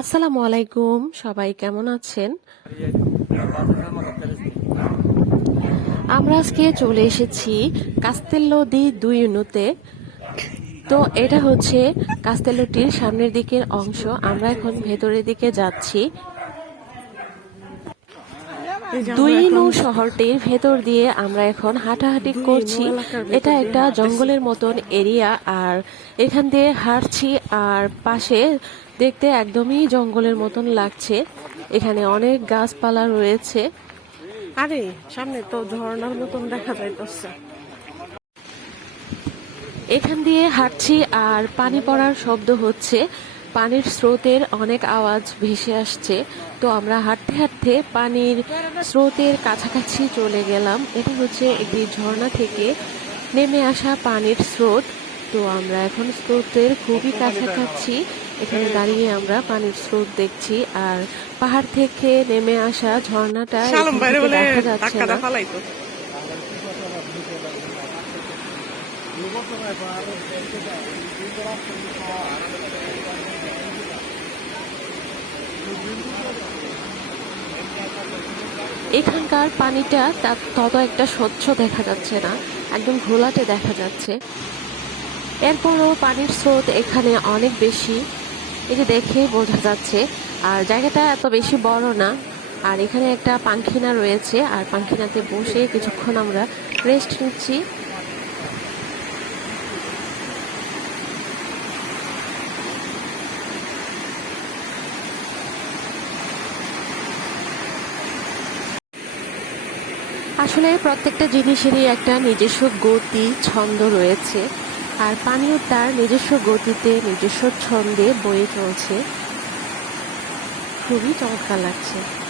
আসসালামু আলাইকুম, সবাই কেমন আছেন? আমরা আজকে চলে এসেছি কাস্তেল্লো দি দুই ইউনুতে তো এটা হচ্ছে কাস্তেলোটির সামনের দিকের অংশ। আমরা এখন ভেতরের দিকে যাচ্ছি। দুই নৌ শহরটির ভেতর দিয়ে আমরা এখন হাঁটাহাঁটি করছি। এটা একটা জঙ্গলের মতন এরিয়া আর এখান দিয়ে হাঁটছি আর পাশে দেখতে একদমই জঙ্গলের মতন লাগছে। এখানে অনেক গাছপালা রয়েছে। আরে সামনে তো ঝর্ণার মতন দেখা যাইতেছে। এখান দিয়ে হাঁটছি আর পানি পড়ার শব্দ হচ্ছে। পানির স্রোতের অনেক আওয়াজ ভেসে আসছে। তো আমরা হাঁটতে হাঁটতে পানির স্রোতের কাছাকাছি চলে গেলাম। এটা হচ্ছে একটি ঝর্ণা থেকে নেমে আসা পানির স্রোত। তো আমরা এখন স্রোতের খুবই কাছাকাছি। এখানে দাঁড়িয়ে আমরা পানির স্রোত দেখছি। আর পাহাড় থেকে নেমে আসা ঝর্ণাটা দেখা যাচ্ছে না। এখানকার পানিটা তার তত একটা স্বচ্ছ দেখা যাচ্ছে না, একদম ঘোলাটে দেখা যাচ্ছে। এরপরও পানির স্রোত এখানে অনেক বেশি। এই যে দেখে বোঝা যাচ্ছে, আর জায়গাটা এত বেশি বড় না। আর এখানে একটা পাংখিনা রয়েছে, আর পাংখিনাতে বসে কিছুক্ষণ আমরা রেস্ট নিচ্ছি। আসলে প্রত্যেকটা জিনিসেরই একটা নিজস্ব গতি, ছন্দ রয়েছে। আর পানিও তার নিজস্ব গতিতে, নিজস্ব ছন্দে বয়ে চলছে। খুবই চমৎকার লাগছে।